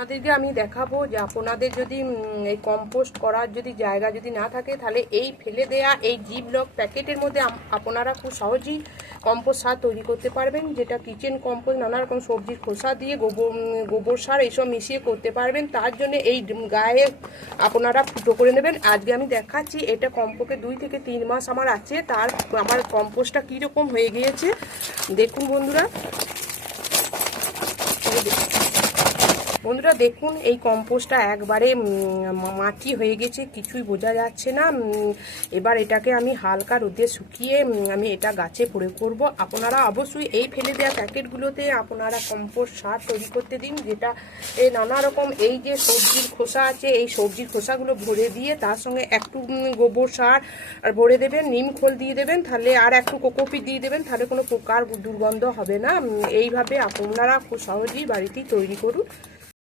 আপনাদেরকে আমি দেখাবো যে আপনাদের যদি এই কম্পোস্ট করার যদি জায়গা যদি না থাকে, তাহলে এই ফেলে দেয়া এই জিপলক প্যাকেটের মধ্যে আপনারা খুব সহজেই কম্পোস্ট সার তৈরি করতে পারবেন, যেটা কিচেন কম্পোস্ট নানা রকম সবজির খোসা দিয়ে গোবর সার এইসব মিশিয়ে করতে পারবেন। তার জন্য এই গায়ে আপনারা ফুটো করে নেবেন। আজকে আমি দেখাচ্ছি এটা কমপক্ষে 2 থেকে 3 মাস আমার আছে, আমার কম্পোস্টটা কীরকম হয়ে গিয়েছে দেখুন বন্ধুরা। দেখুন এই কম্পোস্টটা একবারে মাটি হয়ে গেছে, কিছুই বোঝা যাচ্ছে না। এবার এটাকে আমি হালকা রোদে শুকিয়ে আমি এটা গাছে প্রয়োগ করব। আপনারা অবশ্যই এই ফেলে দেওয়া প্যাকেটগুলোতে আপনারা কম্পোস্ট সার তৈরি করতে দিন, যেটা নানা রকম এই যে সবজির খোসা আছে এই সবজির খোসাগুলো ভরে দিয়ে তার সঙ্গে একটু গোবর সার আর ভরে দেবেন, নিম খোল দিয়ে দেবেন, তাহলে আর একটু কোকোপিট দিয়ে দেবেন, তাহলে কোনো প্রকার দুর্গন্ধ হবে না। এইভাবে আপনারা খুব সহজেই বাড়িতেই তৈরি করুন।